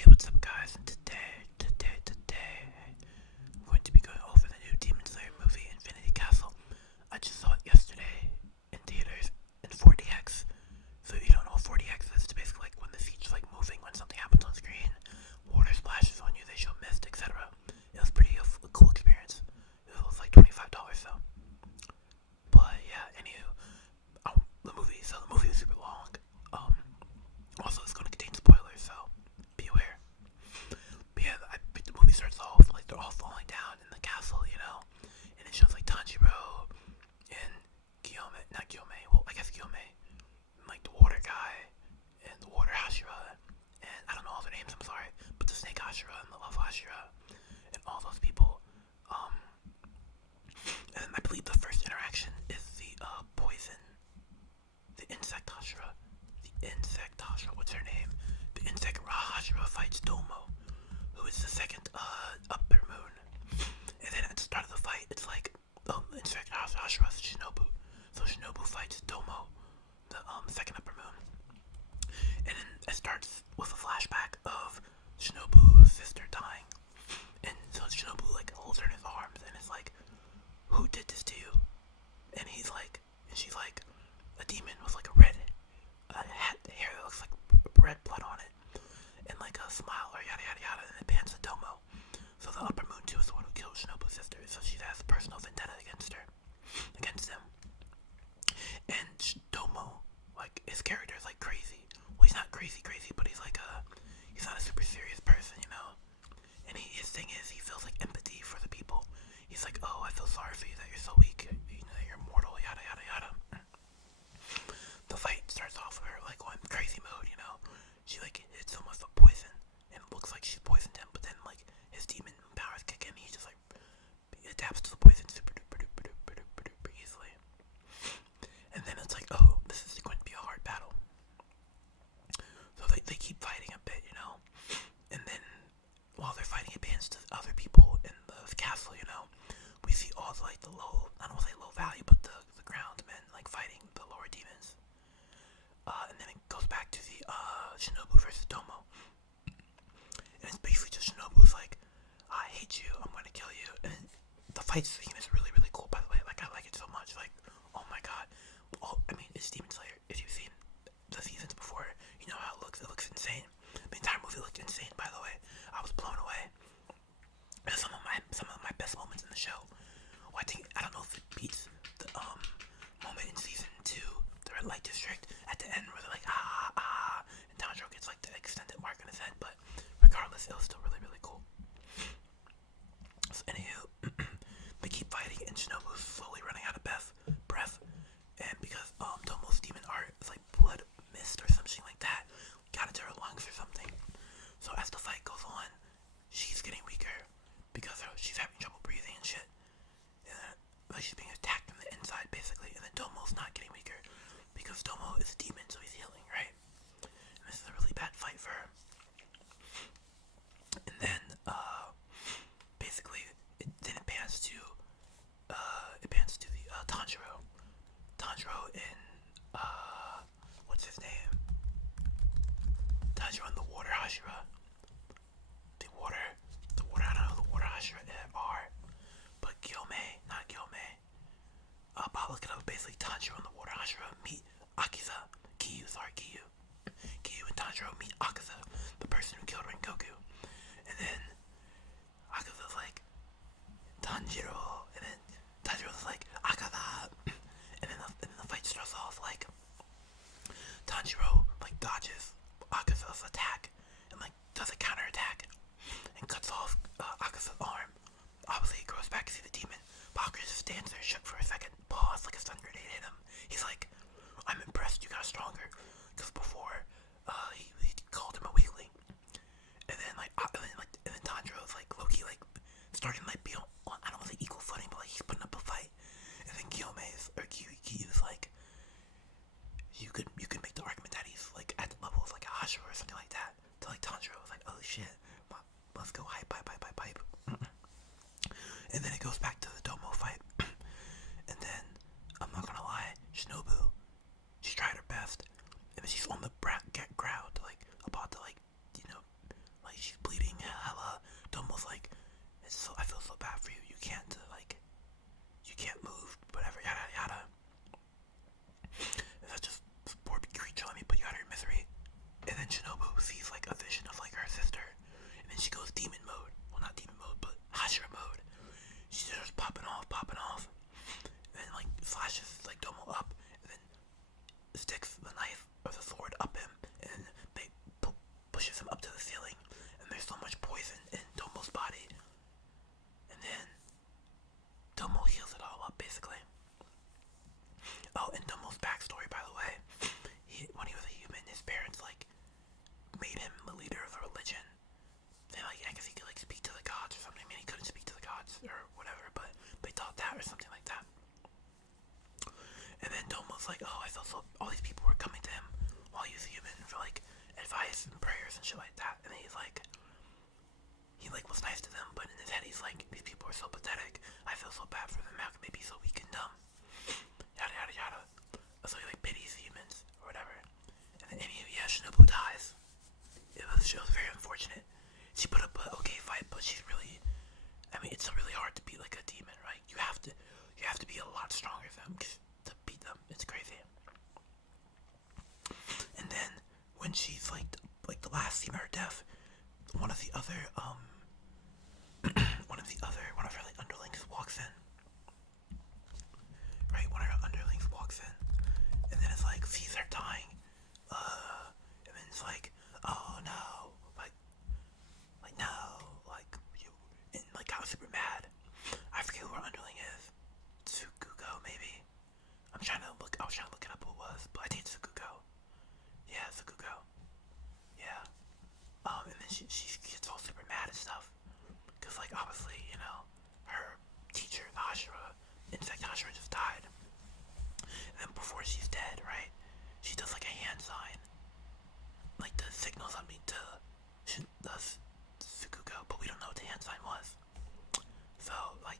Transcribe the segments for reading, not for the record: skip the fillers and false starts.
Hey, what's up, guys? And today, I'm going to be going over the new Demon Slayer movie, Infinity Castle. I just saw it yesterday in theaters in 4DX. So if you don't know what 4DX is, it's basically like when the seat's like moving, when something happens on screen, water splashes on you, they show mist, etc. It was a cool experience. It was like $25 though. But yeah, anywho, the movie is super long. Also it's going to contain spoilers, so be aware. But yeah, the movie starts off like they're all falling down in the castle, and it shows like Tanjiro and not Guillaume, well, I guess Guillaume, and like the water guy, and the water Hashira, and I don't know all their names, I'm sorry, but the snake Hashira and the love Hashira, and all those people. Um, and I believe the first interaction is the poison, the insect Hashira, what's her name? The insect Hashira fights Domo, who is the second upper moon. And then at the start of the fight, it's like insect Hashira's Shinobu. So Shinobu fights Domo, the second upper moon. And then it starts with a flashback of Shinobu's sister dying. And so Shinobu like holds her in his arms and is like, "Who did this to you?" And she's like, "A demon with like a red hair that looks like red blood on it, and like a smile or yada yada yada," and it pans to Domo. So the upper moon too is the one who killed Shinobu's sister, so she has a personal vendetta against them. And Domo, like his character is like crazy. Well, he's not crazy, but he's he's not a super serious person, And his thing is he feels like empathy for the people. He's like, "Oh, I feel sorry for you that you're so weak, that you're mortal, yada yada yada." The fight starts off with her like going crazy mode, She like hits him with a poison, and it looks like she's poisoned him, but then like his demon powers kick in, he just like adapts to the poison super duper easily. And then it's like, oh, this is going to be a hard battle. So they keep fighting a bit, And then while they're fighting, it pans to other people in the castle, We see all the low, I don't want to say low value, but the ground men like fighting the lower demons. And then it goes back to the Shinobu versus Domo. And it's basically just Shinobu's like, "I hate you, I'm gonna kill you." And the fight scene is really, really cool, by the way. Like, I like it so much. Like, oh my god. It's Demon Slayer. If you've seen the seasons before, you know how it looks. It looks insane. The entire movie looked insane, by the way. I was blown away. And some of my best moments in the show. Well, I don't know if it beats the moment in season 2, the red light district at the end where they're like, and Tanjiro gets like the extended mark on his head, but regardless, it was still really, really cool. So anywho, they keep fighting, and Shinobu's slowly running out of breath, and because Domo's demon art is like blood mist or something like that, got into her lungs or something. So as the fight goes on, she's getting weaker because she's having trouble breathing and shit. And like she's being attacked from the inside basically, and then Domo's not getting weaker because Domo is a demon, so he's healing, right? And this is a really bad fight for her. And then basically it pans to the Tanjiro in what's his name? Tanjiro in the water Hashira. The water I don't know who the water Hashira are, but not Guillaume. I'll look it up. Basically, Tanjiro and the water Hashira meet Akiza. Kiyu and Tanjiro meet Akiza, the person who killed Rengoku. And then Akiza's like, "Tanjiro," and then Tanjiro's like, "Akaza." And then the fight starts off like Tanjiro like dodges Akaza's attack and like does a counter attack and cuts off Akaza's arm. Obviously, he goes back to see the demon. Akaza just stands there shook for a second, paused like a stun grenade hit him. He's like, him up to the ceiling, and there's so much poison in Tomo's body. And then Tomo heals it all up, basically. Oh, and Tomo's backstory, by the way, when he was a human, his parents, like, made him the leader of a religion. They, like, I guess he could, like, speak to the gods or something. I mean, he couldn't speak to the gods or whatever, but they taught that or something like that. And then Tomo's like, oh, I felt so, all these people were coming to him while he was human for, like, advice and prayers and shit like that. And then he's like, he, like, was nice to them, but in his head he's like, these people are so pathetic. I feel so bad for them. How can they be so weak and dumb? Yada, yada, yada. So he, like, pities humans or whatever. And then anyway, yeah, Shinobu dies. It was very unfortunate. She put up an okay fight, but she's really, I mean, it's really hard to beat, like, a demon, right? You have to be a lot stronger than them to beat them. It's crazy. And then when she's like the last scene of her death, one of her like underlings walks in. Right, one of her underlings walks in, and then it's like sees her dying, and then it's like, oh no, like no, like you, and like I was super mad. I forget who her underling is. Tsukugo, maybe. I was trying to look it up who it was, but I think it's Tsukugo. Yeah, Tsukugo. Yeah. And then she gets all super mad and stuff, cause like obviously, you know, her teacher, the Hashira, insect Hashira, just died. And then before she's dead, right, she does like a hand sign, like to signal something to Tsukugo, but we don't know what the hand sign was. So like,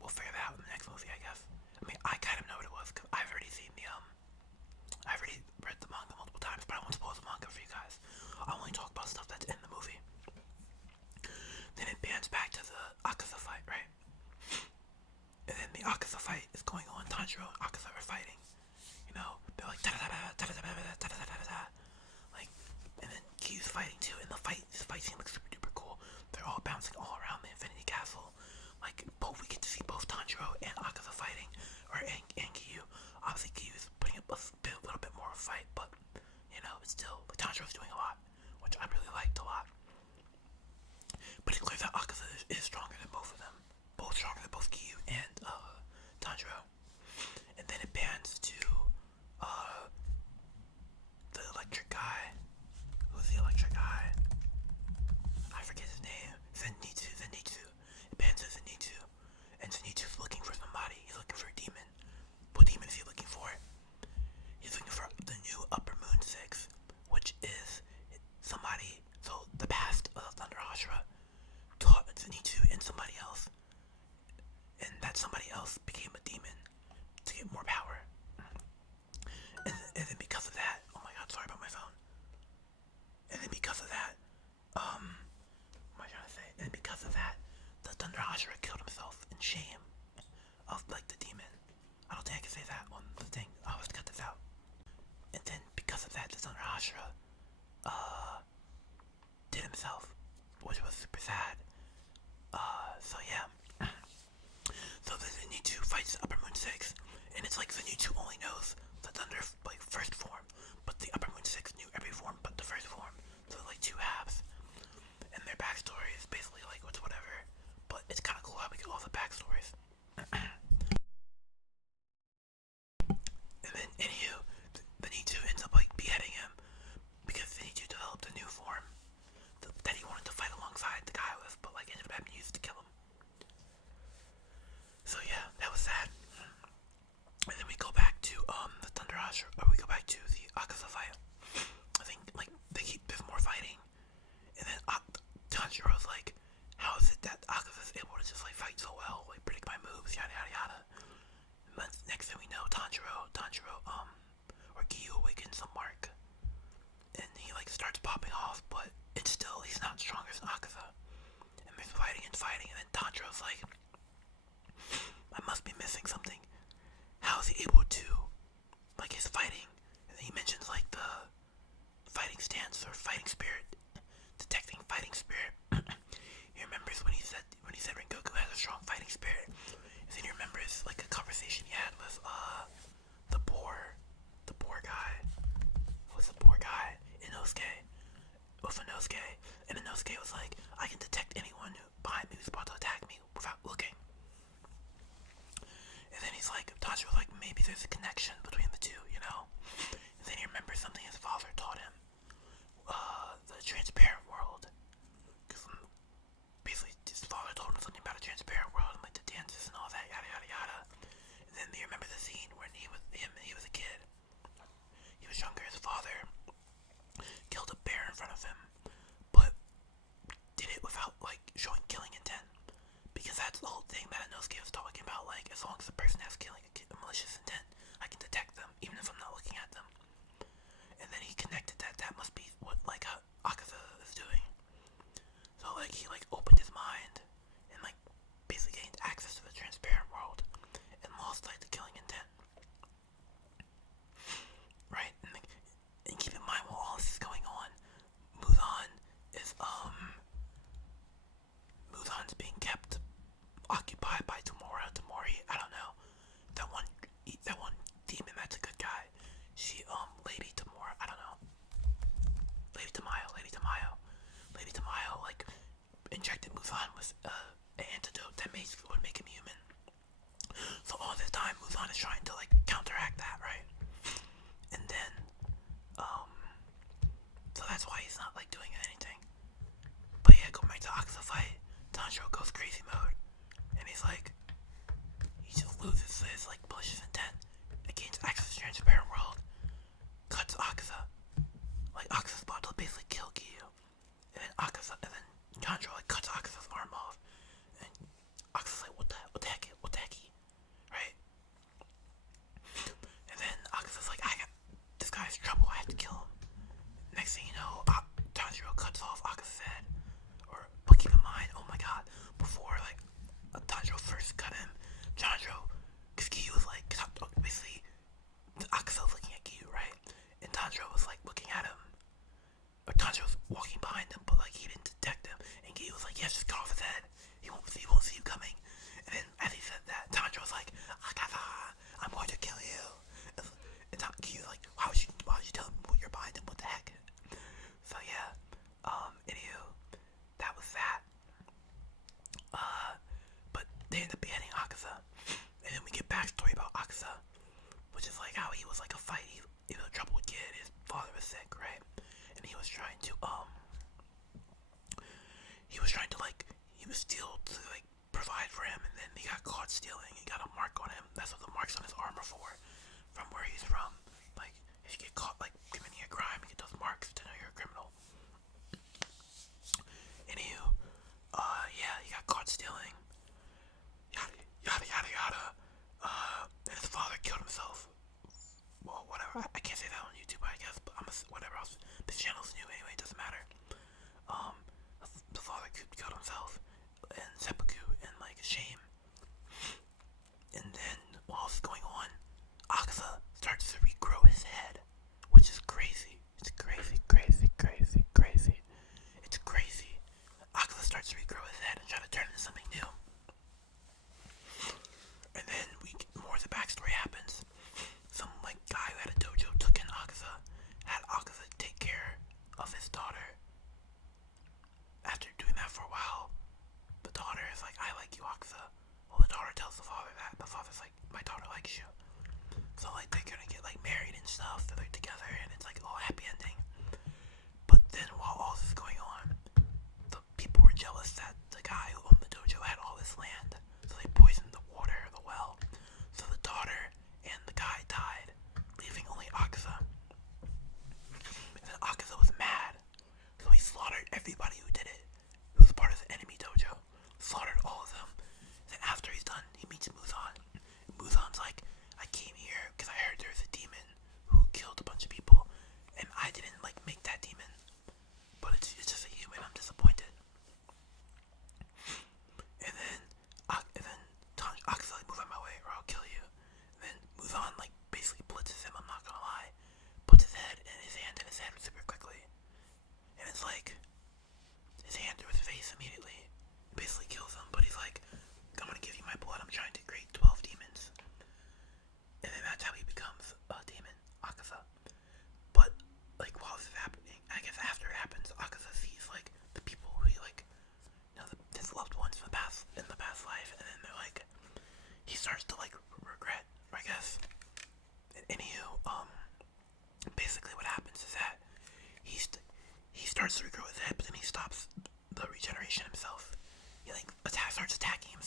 we'll figure that out in the next movie, I guess. I mean, I kind of know what it was, cause I've already seen I've already read the manga multiple times, but I won't spoil the manga for you guys. I'll only talk about stuff that's in the movie. Then it pans back to the Akaza fight, right? And then the Akaza fight is going on. Tanjiro and Akaza are fighting. You know, they're like like, and then Kiyu's fighting too. And this fight scene looks super duper cool. They're all bouncing all around the Infinity Castle. Like, we get to see both Tanjiro and Akaza fighting, and Kiyu. Obviously, Kiyu's putting up a little bit more of a fight, but you know, it's still like Tanjiro's doing a lot, which I really liked a lot. But it clears out Akaza is stronger than both of them, both stronger than both Kiyu and Tanjiro. And then it pans to the electric guy. Who's the electric guy? I forget his name. Zenitsu. It pans to Zenitsu, and Zenitsu's looking for somebody. He's looking for a demon. What demon is he looking for? He's looking for the new Upper Moon 6, which is somebody. So the past of Thunder Hashira taught Zenitsu and somebody else, and that somebody else became a demon to get more power. And then because of that, oh my god, sorry about my phone. And then because of that, what am I trying to say? And because of that, the Thunder Hashira killed himself in shame of like the demon. I don't think I can say that on the thing. I'll have to cut this out. And then because of that, the Thunder Hashira did himself, which was super sad. So yeah. So the Zenitsu fights the Upper Moon 6, and it's like Zenitsu only knows the Thunder like first form, but the Upper Moon 6 knew every form but the first form. So like two halves. And their backstory is basically like it's whatever. But it's kinda cool how we get all the backstories. And then anywho, Zenitsu ends up like beheading him because Zenitsu developed a new form that he wanted to fight alongside the guy with, but like ended up having to use to kill him. So yeah, that was sad. And then we go back to the Thunder Hashira, or we go back to Inosuke, and Inosuke was like, I can detect anyone behind me who's about to attack me without looking. And then he's like, Tanjiro was like, maybe there's a connection between the two, you know? And then he remembers something his father taught him. The transparent world. Because basically his father told him something about a transparent world and like the dances and all that, yada yada yada. And then they remember the scene when he was a kid. He was younger, his father killed a bear in front of him, but did it without like showing killing intent. Because that's the whole thing that Inosuke was talking about, like, as long as the person has a malicious intent, I can detect them, even if I'm not looking at them. And then he connected that must be what, like, Akaza is doing. So, like, he, like, opened his mind, and, like, basically gained access to the transparent world, and lost, like, the killing intent. Right? And, like, and keep in mind, while all this is going on, Muzan's being kept occupied by Tamori, I don't know. That one demon that's a good guy. She, Lady Tamora, I don't know. Lady Tamayo, like, injected Muzan with, an antidote that would make him human. So all this time, Muzan is trying to, like, counteract that, right? And then, so that's why he's not, like, doing anything. But yeah, going back to Akaza fight, Tanjiro goes crazy mode. And he's like, he just loses his like malicious intent and gains access to the transparent world. Cuts Akaza. Like Akaza's about to basically kill Giyu. And then Tanjiro like cuts Akaza's arm off. And Akaza's like, what the heck? Right? And then Akaza's like, this guy's trouble, I have to kill him. Next thing you know, Tanjiro cuts off Akaza's head. But keep in mind, oh my god, before like Tanjiro first cut him, because Giyu was like, basically, Akaza was looking at Giyu, right? And Tanjiro was like looking at him, or Tanjiro was walking behind him, but like he didn't detect him. And Giyu was like, yes, just cut off his head. He won't see you coming. And then as he said that, Tanjiro was like, Akaza, I'm going to kill you. And Giyu was like, why would you tell him you're behind him? What the heck? So yeah, anywho, that was that. But they end up beheading Akaza. And then we get backstory about Akaza, which is like how he was like a fight. He was a troubled kid. His father was sick, right? And he was trying to steal to like provide for him. And then he got caught stealing. He got a mark on him. That's what the marks on his armor for, from where he's from. Like if you get caught like committing a crime, you get those marks to know you're a criminal. Anywho, yeah, he got caught stealing. Yada yada yada. And his father killed himself. Well, whatever. I can't say that on YouTube, I guess, but whatever else. This channel's new anyway, it doesn't matter. The father killed himself, and seppuku, and like shame. And then while this is going on, Akaza starts to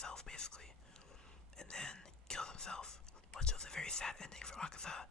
himself basically, and then killed himself, which was a very sad ending for Akaza.